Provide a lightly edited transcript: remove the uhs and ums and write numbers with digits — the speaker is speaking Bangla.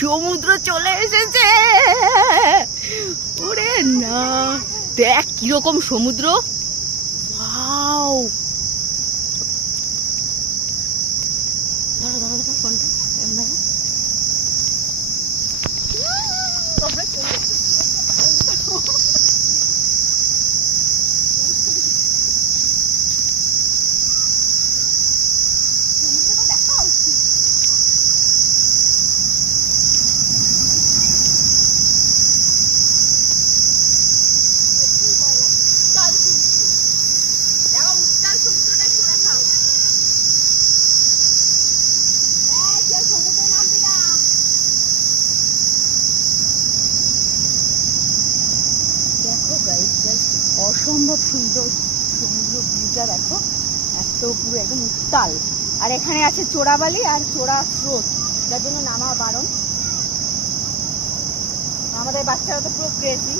সমুদ্র চলে এসেছে। ওরে না, দেখ কিরকম সমুদ্র। ওয়াও, দাঁড়া দাঁড়া দাঁড়া, কোনটা অসম্ভব সুন্দর সমুদ্র ভিউটা দেখো, এত পুরো একদম উত্তাল। আর এখানে আছে চোরাবালি আর চোরা স্রোত, যার জন্য নামা বারণ। আমাদের বাচ্চারা তো পুরো ক্রেজি।